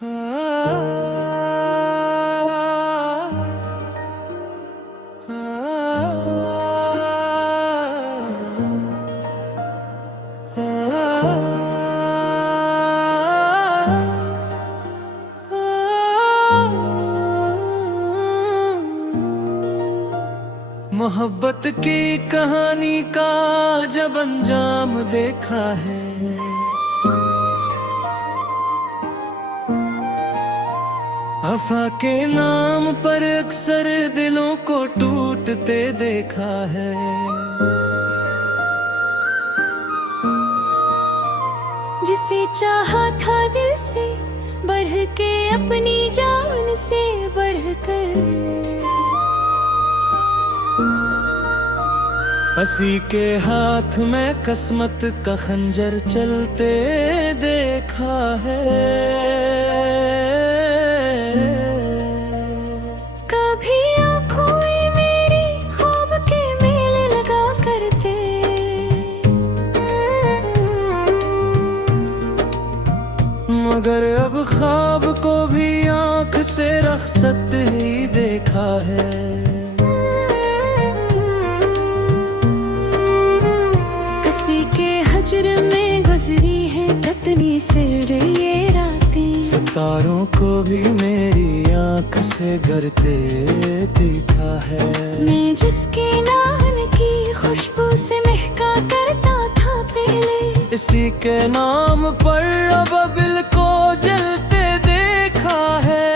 मोहब्बत की कहानी का जब अंजाम देखा है, वफा के नाम पर अक्सर दिलों को टूटते देखा है। जिसे चाहा था दिल से बढ़ के, अपनी जान से बढ़कर, हंसी के हाथ में किस्मत का खंजर चलते देखा है। कभी आँखों में मेरी ख्वाब के मेले लगा करते, मगर अब ख्वाब को भी आँख से रखसत ही देखा है। हजर में गुजरी है कतनी सिर ये रातें, सितारों को भी मेरी आँख से गरते देखा है। मैं जिसके नाम की खुशबू से महका करता था पहले, इसी के नाम पर अब दिल को जलते देखा है।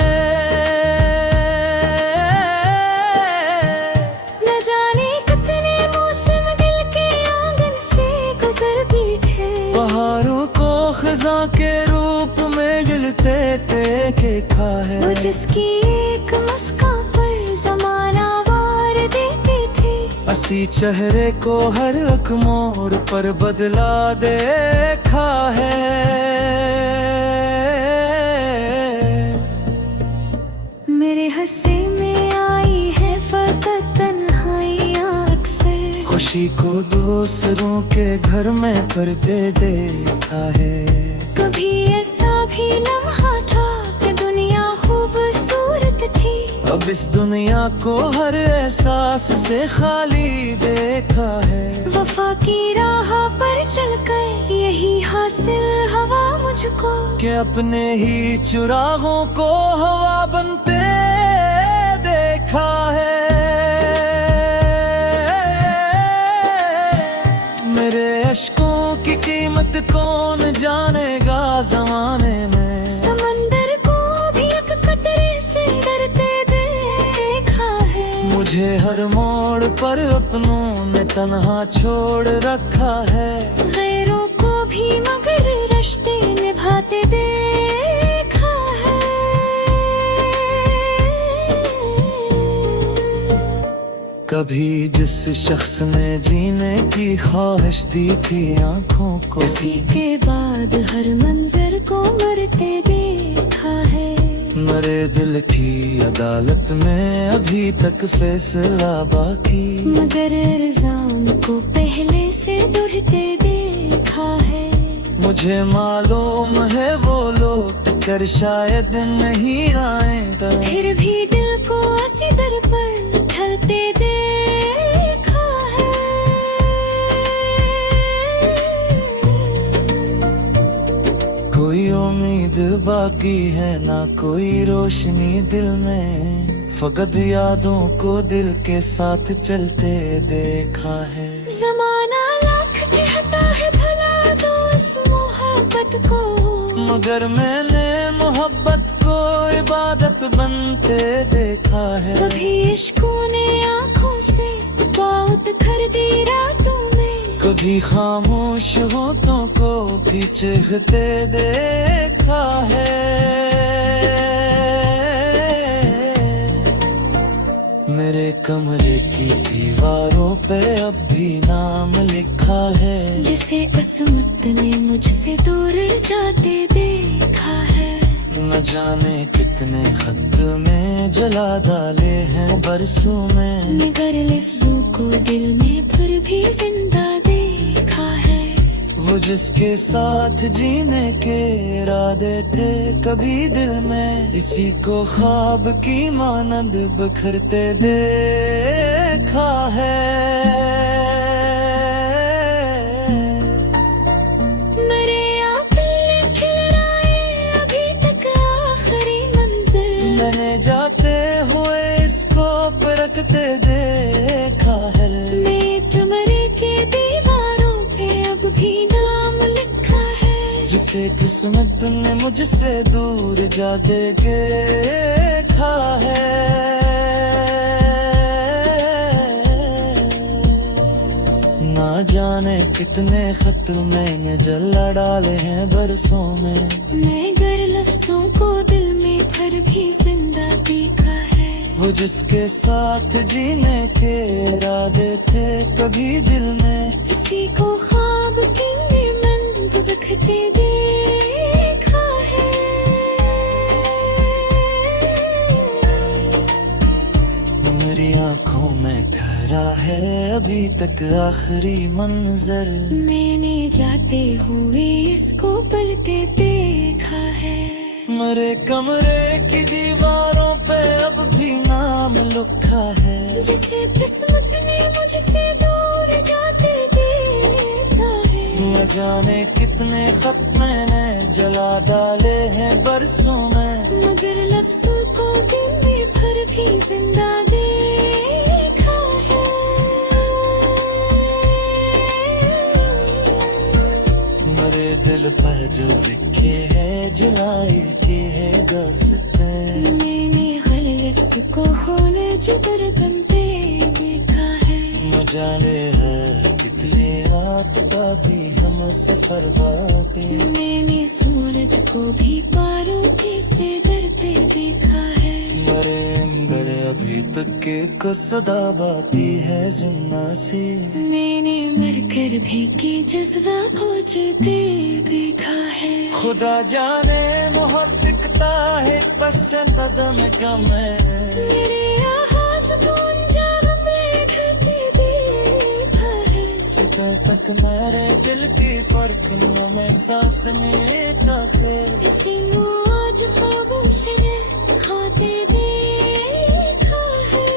न जाने कितने मौसम दिल के आंगन से गुजर बैठे, पहाड़ों को खज़ां के रूप में गिलते देखा है। वो जिसकी एक मुस्कान पर ज़माना वार देते थे, असी चेहरे को हर एक मोड़ पर बदला देखा है। मेरे हंसे में आई है फकत तन्हाइयाँ अक्सर, खुशी को दूसरों के घर में करते देखा है। कभी ऐसा भी लम्हा था कि दुनिया खूबसूरत थी, अब इस दुनिया को हर एहसास से खाली देखा है। वफा की राह पर चलकर यही हासिल हवा मुझको, कि अपने ही चुराहों को हवा बनते देखा है। मेरे अश्कों की कीमत कौन जानेगा ज़माने में, समंदर को भी एक कतरे से डरते देखा है। मुझे हर मोड़ पर अपनों ने तन्हा छोड़ रखा है। गैरों को भी मगर रिश्ते निभाते देखा है। कभी जिस शख्स ने जीने की ख्वाहिश दी थी आँखों को, इसी के बाद हर मंजर को मरते देखा है। मरे दिल की अदालत में अभी तक फैसला बाकी, मगर इल्जाम को पहले से दुढ़ते देखा है। मुझे मालूम है वो लोग कर शायद नहीं आएगा, फिर भी दिल को ऐसी दर पर ढलते देखा है। कोई उम्मीद बाकी है ना कोई रोशनी दिल में, फकत यादों को दिल के साथ चलते देखा है। ज़माना लाख कहता है भला दो इस मोहब्बत को, मगर मैंने मोहब्बत को इबादत बनते देखा है। कभी इश्कों ने आँखों से बहुत कर दी रातों में, कभी खामोश होठों को भी चीखते देखा है। मेरे कमरे की दीवारों पे अब भी नाम लिखा है, जिसे किस्मत ने मुझसे दूर जाते देखा है। न जाने कितने खत में जला डाले हैं बरसों में, मगर लफ्जों को दिल में फिर भी जिंदा देखा है। वो जिसके साथ जीने के इरादे थे कभी दिल में, इसी को ख्वाब की मानंद बिखरते देखा है। मेरे आंखें खिल रहे अभी तक आखिरी मंजिल, मैंने जाते हुए इसको परखते देखा है। कमरे के दीवारों पे अब भी नाम लिखा है, जिसे किस्मत ने मुझसे दूर जा दे देखा है। ना जाने कितने खत मैंने जला डाले हैं बरसों में, मगर लफ्जों को दिल में भर भी जिंदा देखा है। वो जिसके साथ जीने के इरादे थे कभी दिल में, इसी को ख्वाब की मंद बिखरते देखा है। मेरी आंखों में खरा है अभी तक आखिरी मंजर, मैंने जाते हुए इसको पलते देखा है। मेरे कमरे की दीवारों पे अब भी नाम लिखा है, जिसे किस्मत ने मुझसे दूर जाते देखा है। न जाने कितने खत मैंने जला डाले हैं बरसों में, मगर लफ्जों को दिल में भर भी जिंदा देखा है। मेरे दिल पर जो लिखे है जुलाई की है दास्तां, मैंने हर लफ्ज को होले जुबर बनते देखा है। न जाने है कितने रात का भी हम सफर बातें, मैंने सूरज को भी पारोटी से डरते देखा है। मरे गले अभी तक के को सदा बाती है जिन्ना सी, मैंने मरकर भी की जज्बा खोजते देखा है। खुदा जाने मोहब्बत दिखता है पसंद दम कम है। मेरे आवाज़ को अंजाम में ढलते देखा है। सुबह तक मेरे दिल की परखनियों में सांस लेता के, इसी आज खामोश ने खाते देखा है।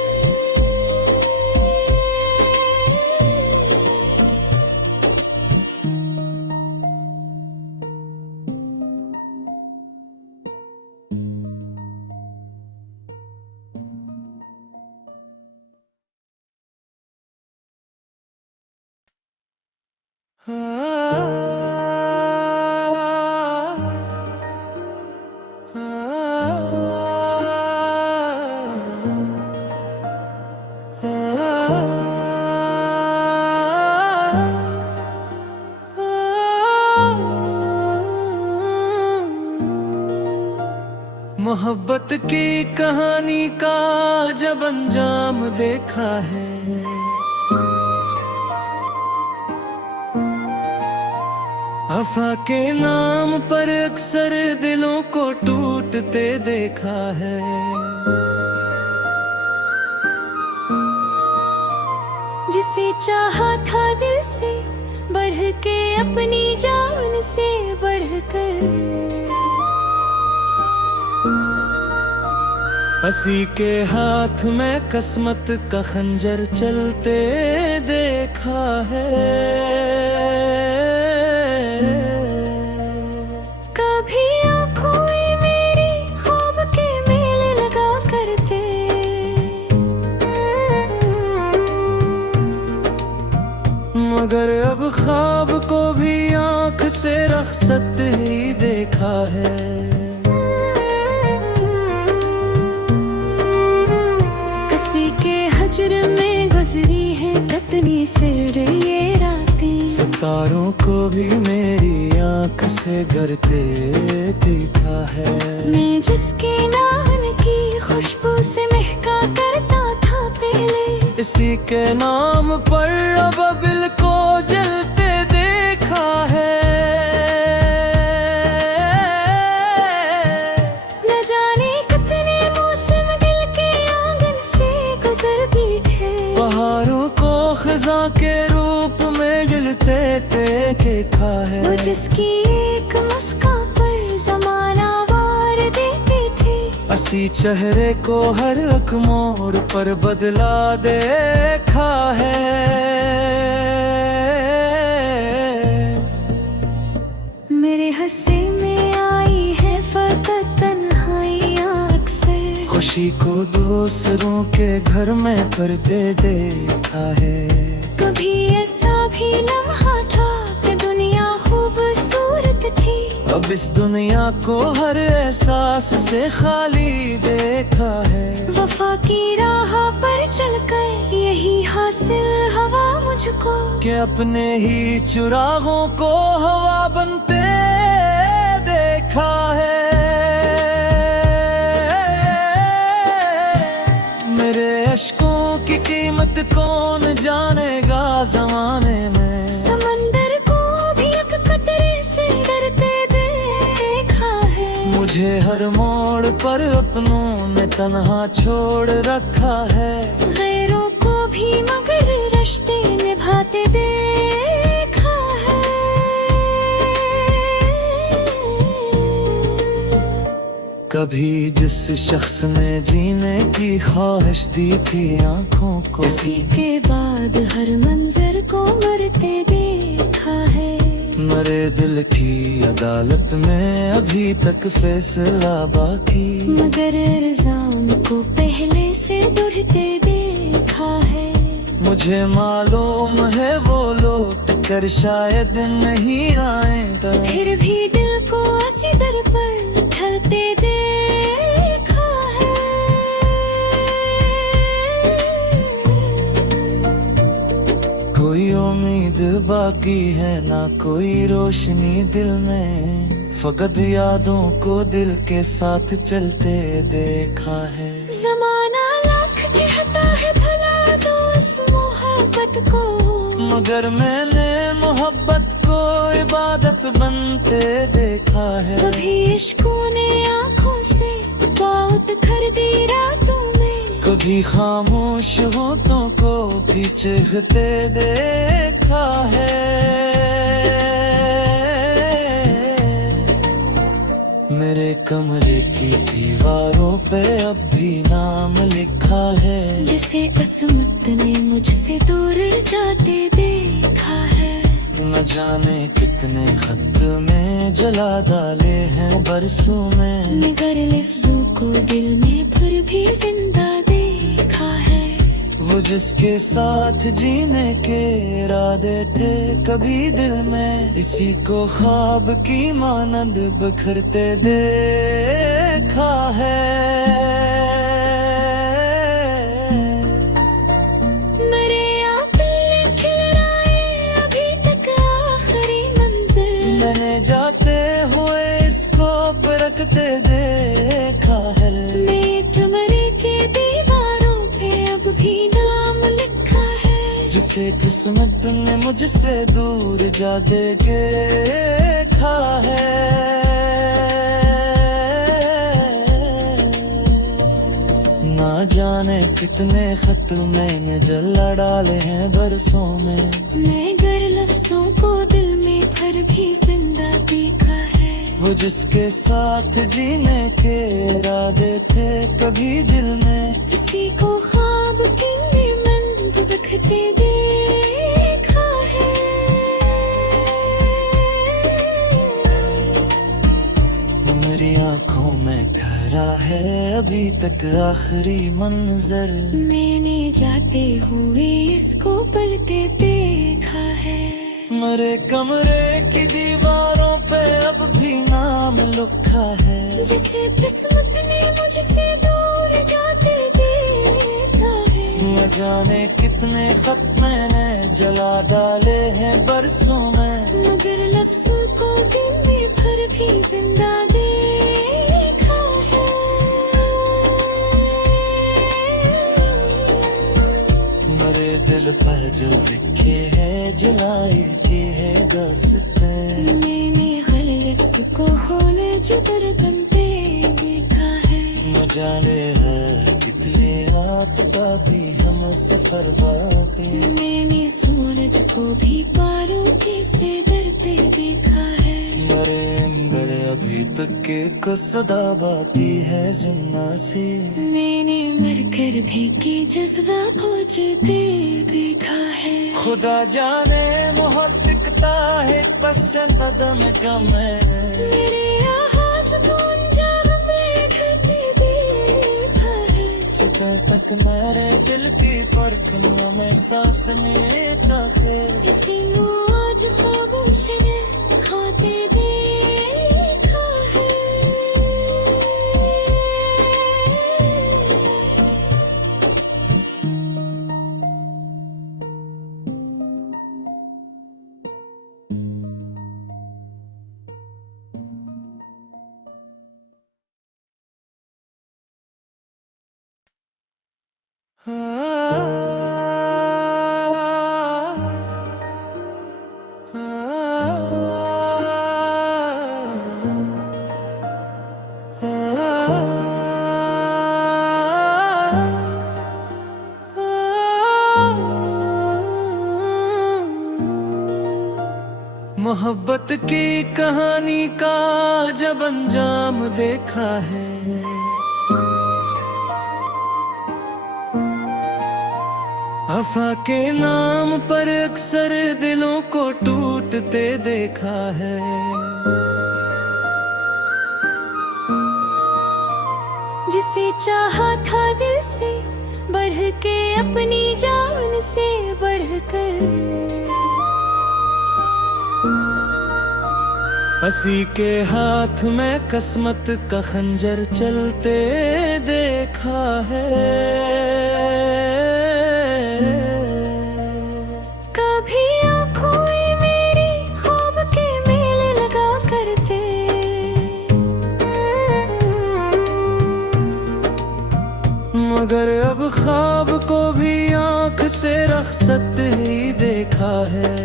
मोहब्बत की कहानी का जब अंजाम देखा है, वफा के नाम पर अक्सर दिलों को टूटते देखा है। जिसे चाहा था दिल से बढ़ के, अपनी जान से बढ़कर, हंसी के हाथ में किस्मत का खंजर चलते देखा है। कभी आँखों में मेरी ख्वाब के मेले लगा करते, मगर अब ख्वाब को भी आँख से रखसत ही देखा है। किसी के हजर में गुजरी है कतनी सिर ये रातें, सितारों को भी मेरी आँख से गरते देखा है। मैं जिसके नाम की खुशबू से महका करता था पहले, इसी के नाम पर अब बिल को जलते देखा है। न जाने कितने मौसम दिल के आंगन से गुजर बैठे, बहारों को खजा के रूप में जल मिलते देखा है। वो जिसकी एक मुस्कान पर जमाना वार देती थी, असी चेहरे को हर एक मोड़ पर बदला देखा है। मेरे हंसी में आई है फकत तन्हाइयाँ अक्सर, खुशी को दूसरों के घर में करते देखा है। कभी ऐसा भी लम्हा था कि दुनिया खूबसूरत थी, अब इस दुनिया को हर एहसास से खाली देखा है। वफा की राह पर चलकर यही हासिल हवा मुझको, कि अपने ही चुराहों को हवा बनते देखा है। मेरे अश्कों की कीमत कौन जानेगा जमाने में, समंदर को भी एक कतरे से डरते देखा है। मुझे हर मोड़ पर अपनों ने तन्हा छोड़ रखा है। गैरों को भी मगर रिश्ते निभाते देखा है। कभी जिस शख्स ने जीने की ख्वाहिश दी थी आंखों को, इसी के बाद हर मंजर को मरते देखा है। मरे दिल की अदालत में अभी तक फैसला बाकी, मगर इल्जाम को पहले से दुढ़ते देखा है। मुझे मालूम है वो लौट कर शायद नहीं आएगा, फिर भी दिल को असीदर पर ढलते देखा है। कोई उम्मीद बाकी है ना कोई रोशनी दिल में, फकत यादों को दिल के साथ चलते देखा है। जमाना लाख कहता है भला दो इस मोहब्बत को, मगर मैंने मोहब्बत को इबादत बनते देखा है। कभी इश्कों ने आँखों से बहुत कर दी रातों में, कभी खामोश होठों को भी चीखते देखा है। मेरे कमरे की दीवारों पे अब भी नाम लिखा है, जिसे किस्मत ने मुझसे दूर जाते देखा है। न जाने कितने खत में जला डाले हैं बरसों में, मगर लफ्जों को दिल में फिर भी जिंदा देखा है। वो जिसके साथ जीने के इरादे थे कभी दिल में, इसी को ख्वाब की मानंद बिखरते देखा है। मेरे आंखें खिल रहे अभी तक आखिरी मंजिल, मैंने जाते हुए इसको परखते देखा है। मेरे कमरे के दीवारों पे अब भी नाम लिखा है, जिसे किस्मत ने मुझसे दूर जाते देखा है। ना जाने कितने खत मैंने जला डाले हैं बरसों में, मगर लफ्जों को दिल में फिर भी जिंदा देखा है। वो जिसके साथ जीने के इरादे थे कभी दिल में, किसी को ख्वाब की मंद दिखते देखा है। मेरी आंखों में ठहरा है अभी तक आखिरी मंजर, मैंने जाते हुए इसको पलते देखा है। मेरे कमरे की दीवारों पे अब भी नाम लिखा है, जिसे किस्मत ने मुझसे दूर जाते देखा है। न जाने कितने खत मैंने जला डाले हैं बरसों में, मगर लफ्जों को दिल में फिर भी जिंदा देखा है। मेरे दिल पर जो लिखे है जलाई की है दास्तां, मैंने हर लफ्ज को होले जुबर बनते देखा है। जाने है कितने आपका भी हम सफर बातें। मैंने सूरज को भी बारूदी से डरते देखा है। मरे गले अभी तक के को सदा बाती है जिन्ना सी। मैंने मर कर भी की जज्बा खोजते देखा है। खुदा जाने मोहब्बत दिखता है पसंद गम है। मेरे आवाज़ को अंजाम में ढलते देखा है। सुबह तक मेरे दिल की धड़कनों में सांस लेता थे। इसी आज खामोश ने खाते देखा है। मोहब्बत की कहानी का जब अंजाम देखा है। वफा के नाम पर अक्सर दिलों को टूटते देखा है। जिसे चाहा था दिल से बढ़ के अपनी जान से बढ़कर। हंसी के हाथ में किस्मत का खंजर चलते देखा है। कभी आँखों में मेरी ख्वाब के मेले लगा करते। मगर अब ख्वाब को भी आँख से रखसत ही देखा है।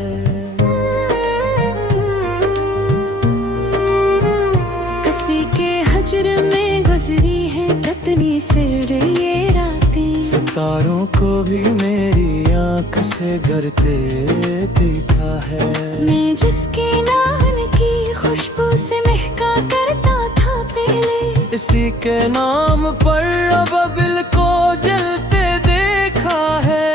किसी के हजर में गुजरी है कितनी सिर ये रातें। सितारों को भी मेरी आँख से गरते देखा है। मैं जिसके नाम की खुशबू से महका करता था पहले। इसी के नाम पर अब दिल को जलते देखा है।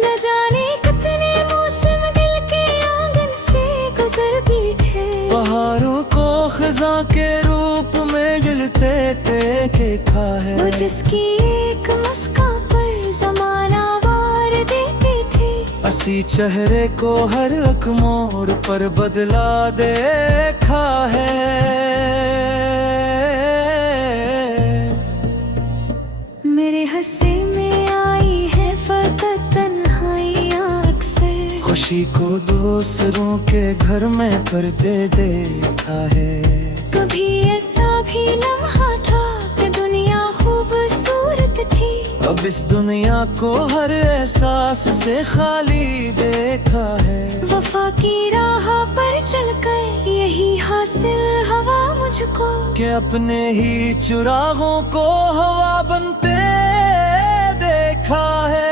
न जाने कितने मौसम दिल के आंगन से गुजर बैठे। बहारों को खज़ां के रूप में गिलते देखा है। वो जिसकी एक मुस्कान पर ज़माना वार देती थी। इसी चेहरे को हर एक मोड़ पर बदला देखा है। मेरे हंसी में आई है फकत तन्हाइयाँ अक्सर। खुशी को दूसरों के घर में करते देखा है। कभी ऐसा भी लम्हा था कि दुनिया खूबसूरत थी। अब इस दुनिया को हर एहसास से खाली देखा है। वफा की राह पर चलकर यही हासिल हवा मुझको। कि अपने ही चुराहों को हवा बनते देखा है।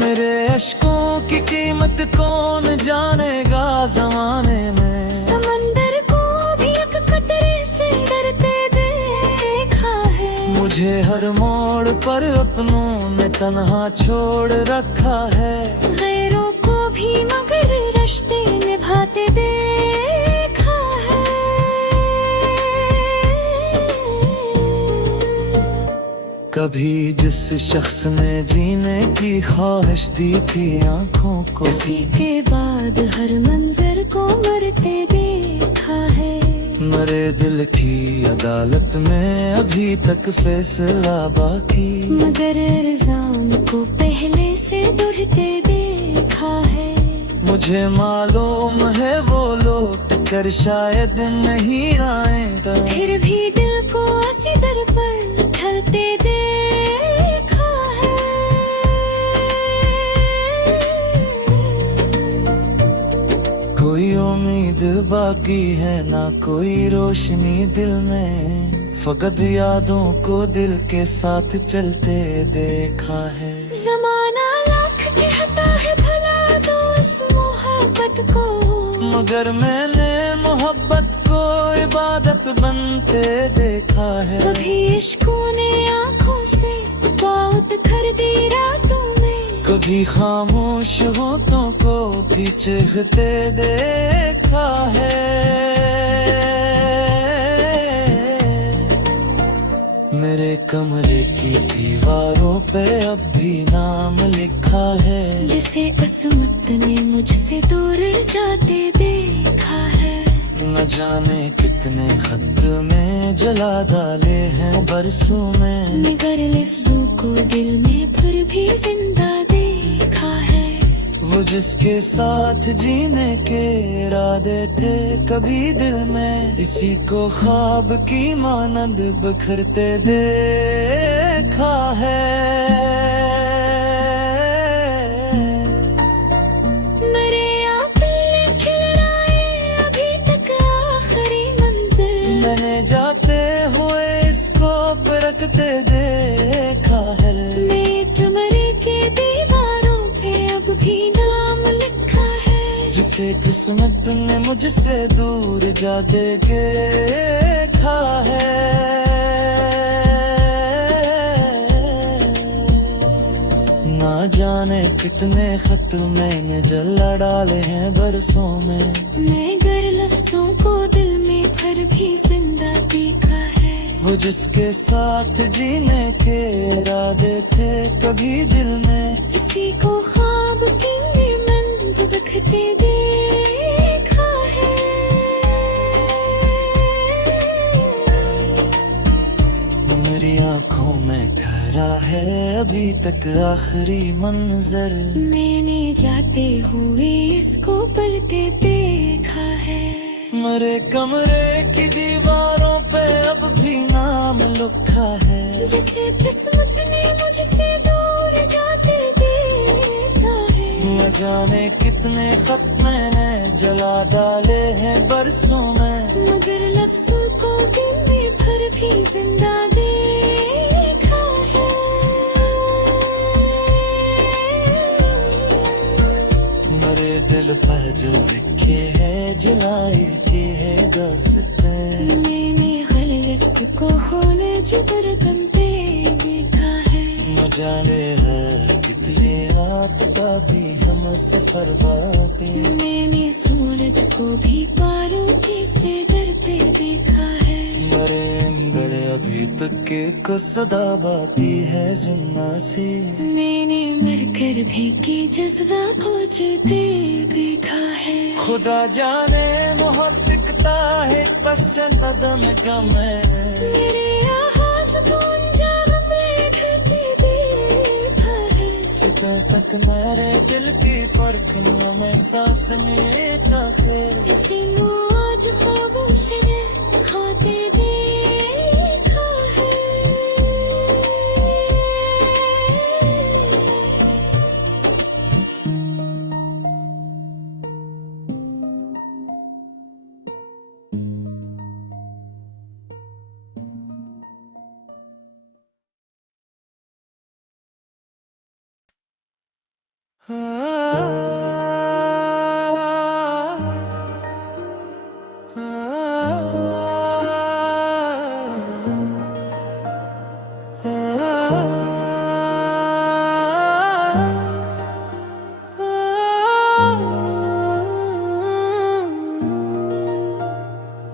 मेरे अश्कों की कीमत कौन जानेगा ज़माने में। समंदर को भी एक कतरे से डरते देखा है। मुझे हर मोड़ पर अपनों ने तन्हा छोड़ रखा है। गैरों को भी मगर रिश्ते निभाते देखा है। कभी जिस शख्स ने जीने की ख्वाहिश दी थी आँखों को। इसी के बाद हर मंजर को मरते देखा है। मरे दिल की अदालत में अभी तक फैसला बाकी। मगर इल्जाम को पहले से बढ़ते देखा है। मुझे मालूम है वो लौट कर शायद नहीं आएगा। फिर भी दिल को ऐसी दर पर ढलते देखा है। उम्मीद बाकी है ना कोई रोशनी दिल में, फकत यादों को दिल के साथ चलते देखा है। जमाना लाख कहता है भला दो इस मोहब्बत को, मगर मैंने मोहब्बत को इबादत बनते देखा है। कभी इश्कों ने आंखों से बात कर दी रातों में, कभी खामोश होठों को भी चीखते देखा है। मेरे कमरे की दीवारों पे अब भी नाम लिखा है, जिसे किस्मत ने मुझसे दूर जाते देखा है। न जाने कितने खत में जला डाले हैं बरसों में, मगर लफ्जों को दिल में फिर भी जिंदा देखा है। वो जिसके साथ जीने के इरादे थे कभी दिल में, इसी को ख्वाब की मानंद बिखरते देखा है। मेरे आंखें खिल रहे अभी तक आखिरी मंजिल, मैंने जाते हुए इसको परखते देखा है। मेरे कमरे के दीवारों पे अब भी नाम लिखा है, जिसे किस्मत ने मुझसे दूर जाते देखा है। ना जाने कितने खत मैंने जला डाले हैं बरसों में, मगर लफ्जों को दिल में फिर भी जिंदा देखा है। वो जिसके साथ जीने के इरादे थे कभी दिल में, इसी को ख्वाब की मंद बिखरते देखा है। मेरी आंखों में खरा है अभी तक आखिरी मंजर, मैंने जाते हुए इसको पलते देखा है। मेरे कमरे की दीवारों पे अब भी नाम लिखा है, जिसे किस्मत ने मुझसे दूर जाते देखा है। न जाने कितने खत मैंने जला डाले हैं बरसों में, मगर लफ्जों को दिल में फिर भी जिंदा देखा है। मेरे दिल पर जो लिखे है जुलाई की है दास्तां, मैंने हर लफ्ज को होले जुबर बनते देखा है। न जाने है कितनी रात का भी हम सफर बाकी, मैंने सूरज को भी बारूदी से डरते देखा है। मरे गले अभी तक के को सदा बाती है जिन्ना सी, मैंने मर कर भी की जज्बा खोजते देखा है। खुदा जाने मोहब्बत दिखता है पसंद नदम गम है। मेरे आवाज़ को अंजाम में ढलते देखा है। सुबह तक मेरे दिल की धड़कनों में सांस लेता थे, इसी को आज खामोश ने खाते देखा है।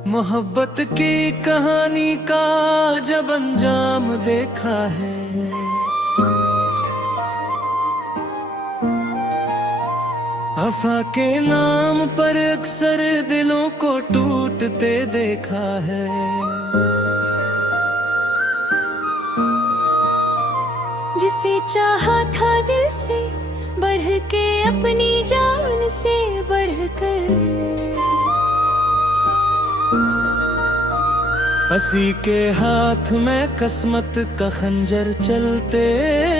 मोहब्बत की कहानी का जब अंजाम देखा है, वफा के नाम पर अक्सर दिलों को टूटते देखा है। जिसे चाहा था दिल से बढ़ के अपनी जान से बढ़कर, हंसी के हाथ में किस्मत का खंजर चलते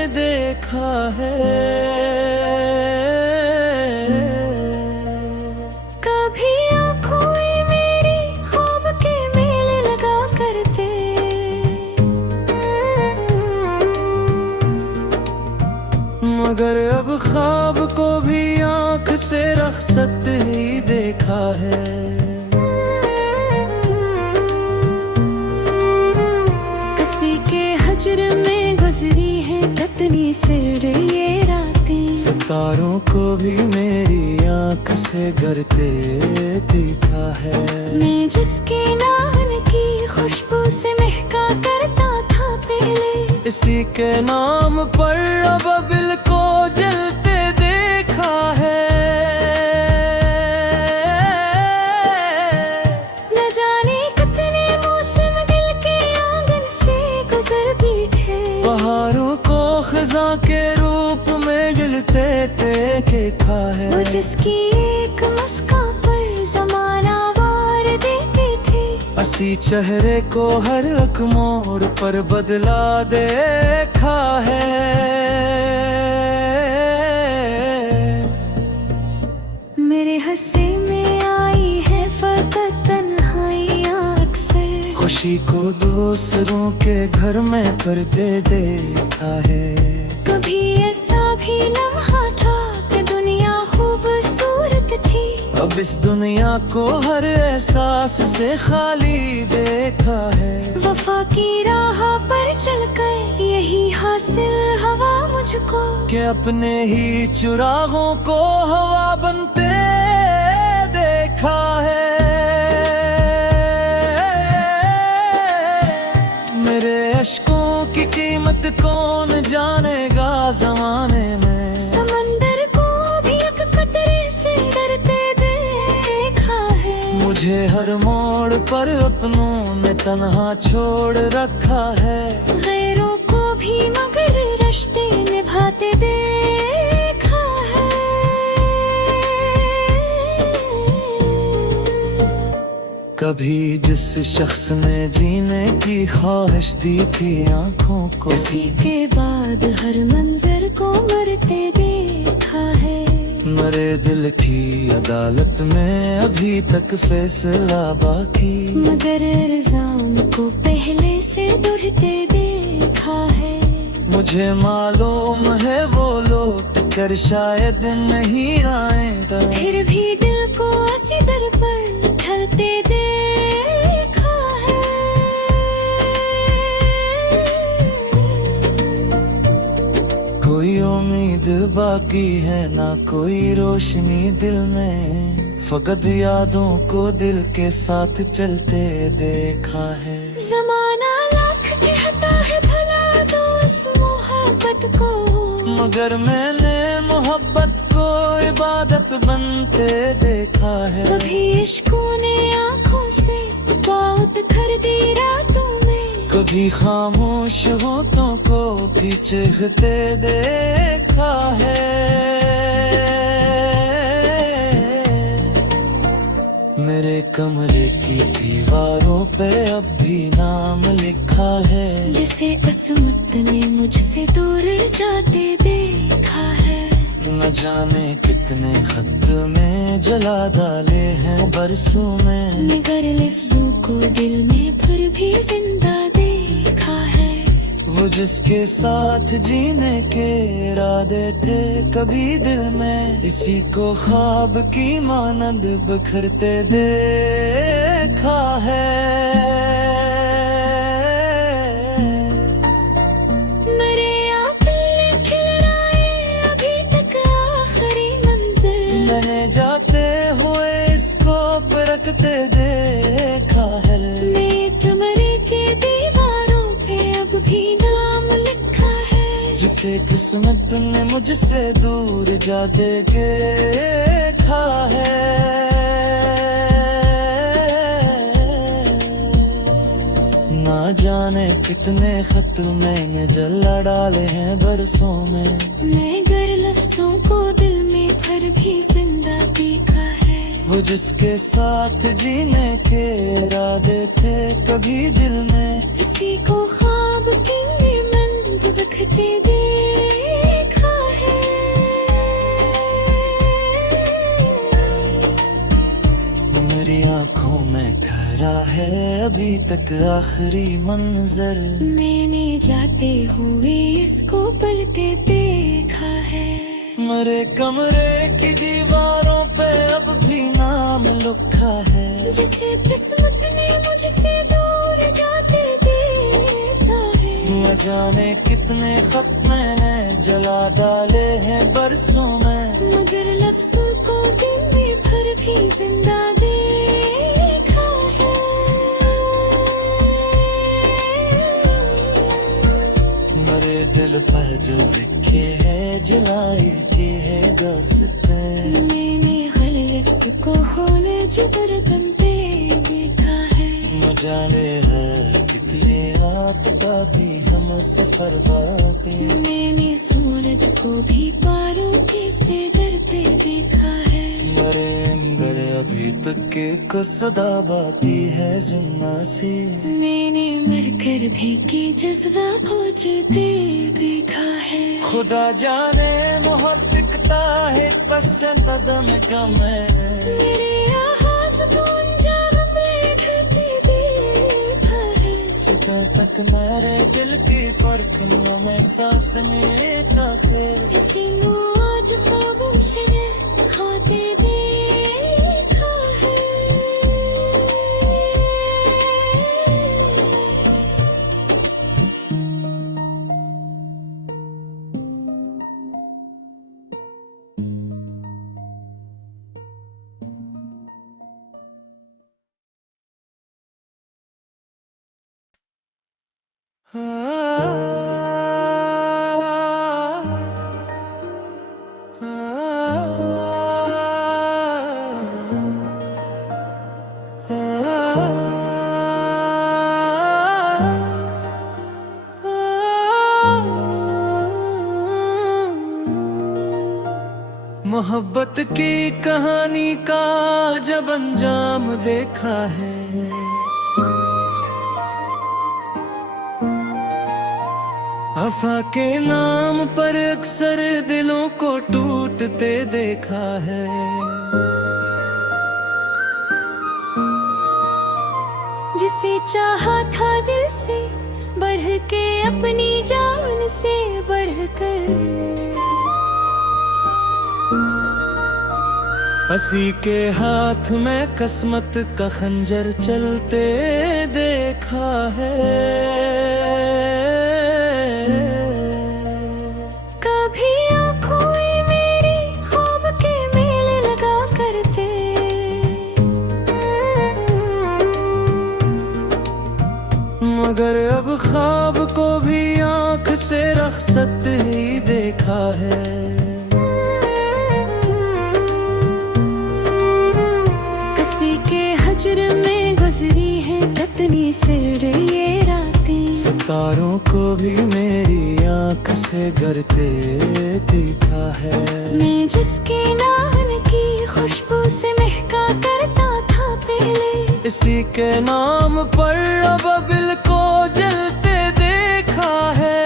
देखा है। कभी आंखों शख्सत ही देखा है। किसी के हजर में गुजरी है कितनी सिर ये रातें, सितारों को भी मेरी आँख से गरते देखा है। मैं जिसकी नाहन की खुशबू से महका करता था पहले, इसी के नाम पर अब बिल को जलते देखा है। न जाने कितने मौसम दिल के आंगन से गुजर बैठे, बहारों को खज़ां के रूप में गिलते देखा है। वो जिसकी एक मुस्कान पर ज़माना वार देते थे, असी चेहरे को हर एक मोड़ पर बदला देखा है। मेरे हंसी में आई है फकत तन्हाइयाँ अक्सर, खुशी को दूसरों के घर में करते देखा है। कभी ऐसा भी लम्हा था कि दुनिया खूबसूरत थी, अब इस दुनिया को हर एहसास से खाली देखा है। वफा की राह पर चलकर यही हासिल हवा मुझको, कि अपने ही चुराहों को हवा बनते देखा है। मेरे अश्कों की कीमत कौन जानेगा ज़माने में, समंदर को भी एक कतरे से डरते देखा है। मुझे हर मोड़ पर अपनों ने तन्हा छोड़ रखा है। गैरों को भी मगर रिश्ते निभाते देखा है। कभी जिस शख्स ने जीने की ख्वाहिश दी थी आँखों को, इसी के बाद हर मंजर को मरते देखा है। मरे दिल की अदालत में अभी तक फैसला बाकी, मगर इल्जाम को पहले से दुढ़ते देखा है। मुझे मालूम है वो लौट कर शायद नहीं आएगा, फिर भी दिल को ऐसी दर पर ढलते देखा है। कोई उम्मीद बाकी है ना कोई रोशनी दिल में, फकत यादों को दिल के साथ चलते देखा है। ज़माना लाख कहता है भला दो इस मोहब्बत को, मगर मैंने मोहब्बत को इबादत बनते देखा है। कभी इश्कों ने आँखों से बात कर दी रातों में, कभी खामोश होठों को भी चीखते देखा है। मेरे कमरे की दीवारों पे अब भी नाम लिखा है, जिसे किस्मत ने मुझसे दूर जाते देखा है। न जाने कितने खत में जला डाले हैं बरसों में, मगर लफ्जों को दिल में फिर भी जिंदा देखा है। वो जिसके साथ जीने के इरादे थे कभी दिल में, इसी को ख्वाब की मानंद बिखरते देखा है। मेरे आंखें खिल रहे अभी तक आखिरी मंजर, मैंने जाते हुए इसको परखते देखा है। मैं कमरे के दीवारों पे अब भी नाम लिखा है, जिसे किस्मत ने मुझसे दूर जाते देखा है। ना जाने कितने खत मैंने जला डाले हैं बरसों में, मगर लफ्जों को दिल में फिर भी जिंदा देखा है। वो जिसके साथ जीने के इरादे थे कभी दिल में, इसी को ख्वाब की मंद बिखरते देखा है। मेरी आंखों में ठहरा है अभी तक आखिरी मंजर, मैंने जाते हुए इसको पलते देखा है। मेरे कमरे की दीवारों पे जिसे किस्मत ने मुझसे दूर जाते देखा है। न जाने कितने खत मैंने जला डाले हैं बरसों में, मगर लफ्ज़ों को दिन में भर भी जिंदा देखा है। मरे दिल पर जो लिखे है जलाई की है दोस्तें, मैंने हर लफ्ज़ को होले जो बरतन पे देखा है। न जाने है कितनी रात का भी हम सफर बाकी, मैंने सूरज को भी बारूदी से डरते देखा है। मरे मरे अभी तक के को सदा बाकी है जिन्ना सी, मैंने मर कर भी की जज्बा खोजते देखा है। खुदा जाने मोहब्बत दिखता है पसंद दम गम मेरे आवाज़ को अंजाम में ढलते देखा है। जितना तक मेरे दिल की धड़कनों में सांस लेता थे, इसीलिए आज खामोश ने खाते देखा है। मोहब्बत की कहानी का जब अंजाम देखा है, वफा के नाम पर अक्सर दिलों को टूटते देखा है। जिसे चाहा था दिल से बढ़ के अपनी जान से बढ़कर, हंसी के हाथ में किस्मत का खंजर चलते देखा है। कभी आँखों में मेरी ख्वाब के मेले लगा करते, मगर अब ख्वाब को भी आँख से रखसत ही देखा है। किसी के हजर में गुजरी है कितनी सिर ये रातें, सितारों को भी मेरी आँख से गरते देखा है। मैं जिसके नाम की खुशबू से महका करता था पहले, इसी के नाम पर अब बिल को जलते देखा है।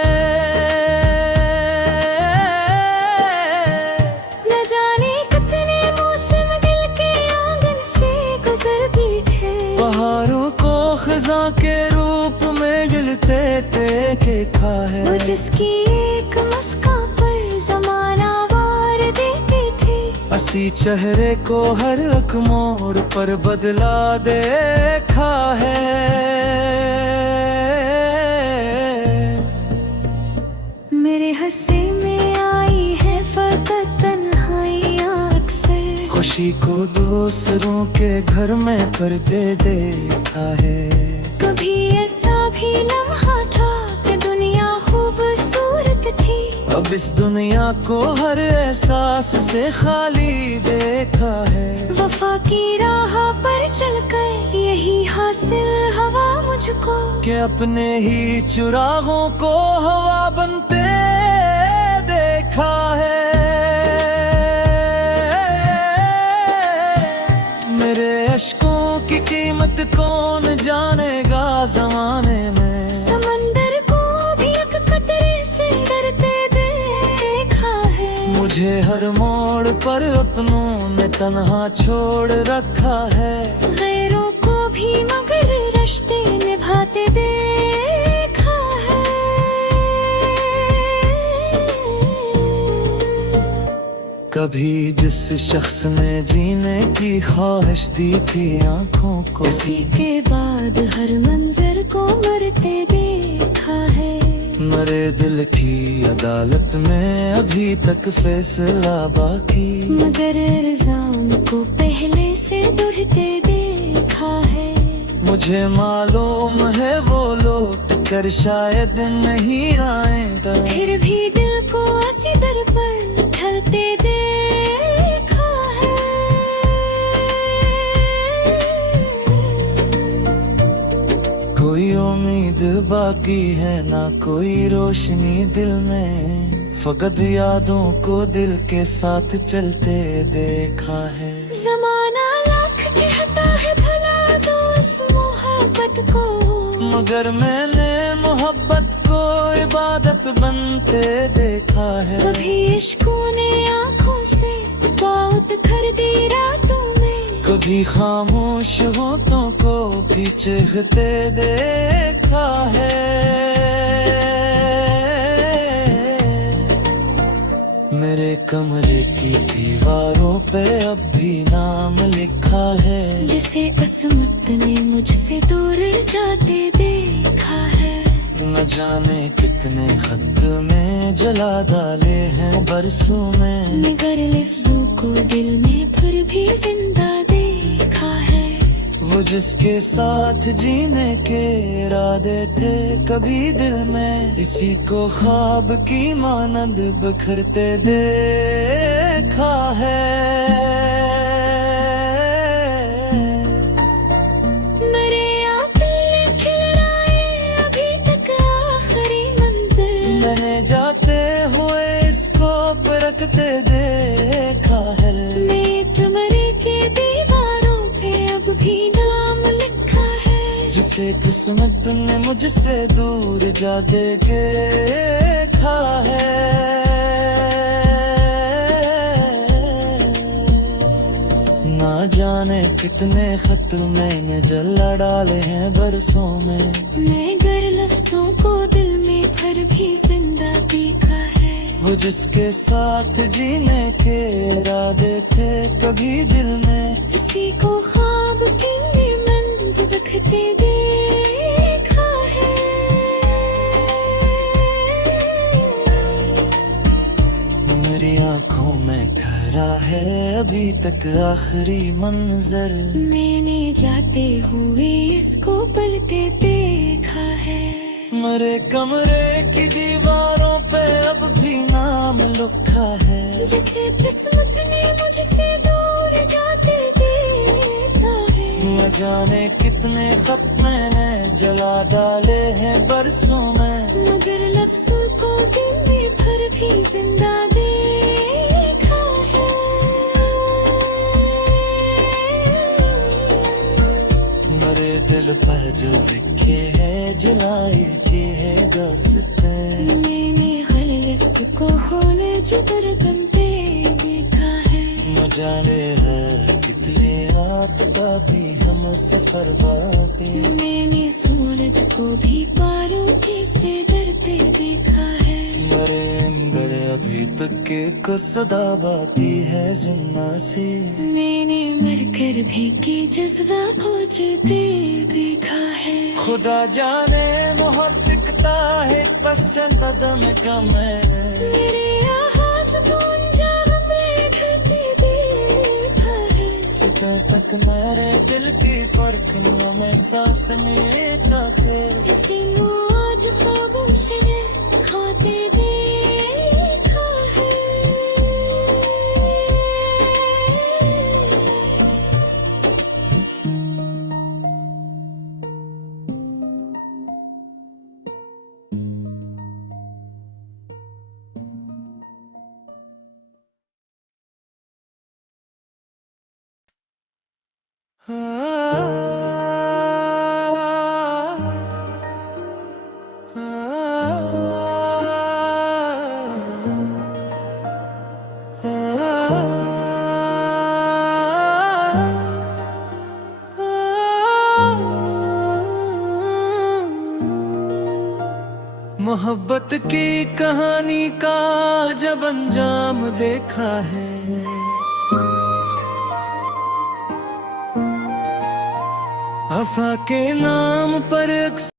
न जाने कितने मौसम दिल के आंगन से गुजर बैठे, बहारों को खज़ां के रूप में गिलते देखा है। वो जिसकी एक मुस्कान पर ज़माना वार देते थे, हंसी चेहरे को हर एक मोड़ पर बदला देखा है। मेरे हंसी में आई है फकत तन्हाइयाँ अक्सर, खुशी को दूसरों के घर में करते देखा है। कभी ऐसा भी लम्हा था कि दुनिया खूबसूरत थी, अब इस दुनिया को हर एहसास से खाली देखा है। वफा की राह पर चलकर यही हासिल हवा मुझको, कि अपने ही चुराहों को हवा बनते देखा है। मेरे अश्कों की कीमत कौन जानेगा जमाने में, समंदर को भी एक कतरे से डरते देखा है। मुझे हर मोड़ पर अपनों ने तन्हा छोड़ रखा है। गैरों को भी मगर रिश्ते निभाते देखा है। कभी जिस शख्स ने जीने की ख्वाहिश दी थी आंखों को, इसी के बाद हर मंजर को मरते देखा है। मरे दिल की अदालत में अभी तक फैसला बाकी, मगर इल्जाम को पहले से दुढ़ते देखा है। मुझे मालूम है वो लोग कर शायद नहीं आएगा, फिर भी दिल को ऐसी दर पर ढलते देखा है। कोई उम्मीद बाकी है ना कोई रोशनी दिल में, फकत यादों को दिल के साथ चलते देखा है। जमाना लाख कहता है भला दो इस मोहब्बत को, मगर मैंने मोहब्बत को इबादत बनते देखा है। कभी इश्कों ने आँखों से बहुत कर दी रातों में, कभी खामोश होठों को भी चीखते देखा है। मेरे कमरे की दीवारों पे अब भी नाम लिखा है, जिसे किस्मत ने मुझसे दूर जाते देखा है। न जाने कितने खत में जला डाले हैं बरसों में, मगर लफ्जों को दिल में फिर भी जिंदा देखा है। वो जिसके साथ जीने के इरादे थे कभी दिल में, इसी को ख्वाब की मानंद बिखरते देखा है। मेरे आंखें खिल रहे अभी तक आखिरी मंजर, मैंने जाते हुए इसको परखते देखा है। कमरे के दीवारों पे अब भी नाम लिखा है, जिसे किस्मत ने मुझसे दूर जाते देखा है। ना जाने कितने खत मैंने जला डाले हैं बरसों में, मगर लफ्जों को दिल में फिर भी जिंदा देखा है। वो जिसके साथ जीने के इरादे थे कभी दिल में, इसी को ख्वाब की मंद बिखरते देखा है। मेरी आंखों में ठहरा है अभी तक आखिरी मंजर, मैंने जाते हुए इसको पलते देखा है। मेरे कमरे की दीवारों पे अब भी नाम लिखा है, जिसे किस्मत ने मुझसे दूर जाते देखा है। न जाने कितने खत मैंने जला डाले हैं बरसों में, मगर लफ्जों को दिल में फिर भी जिंदा देखा है। मेरे दिल पर जो लिखे है जलाई की है दास्तां, मैंने हर लफ्ज को होले जुबर बनते देखा है। न जाने है कितनी रात का भी हम सफर बाकी, मैंने सूरज को भी पारोटी से डरते देखा है। मरे अंबर अभी तक के को सदा बाकी है जिन्ना सी, मैंने मरकर भी की जज्बा खोजते देखा है। खुदा जाने मोहब्बत दिखता है पसंद में कम है। मेरे आवाज़ को अंजाम में ढलते देखा है। सुबह तक मेरे दिल की धड़कनों में सांस लेता थे, इसी को आज खामोश ने खाते देखा है। मोहब्बत की कहानी का जब अंजाम देखा है, वफा के नाम पर अक्सर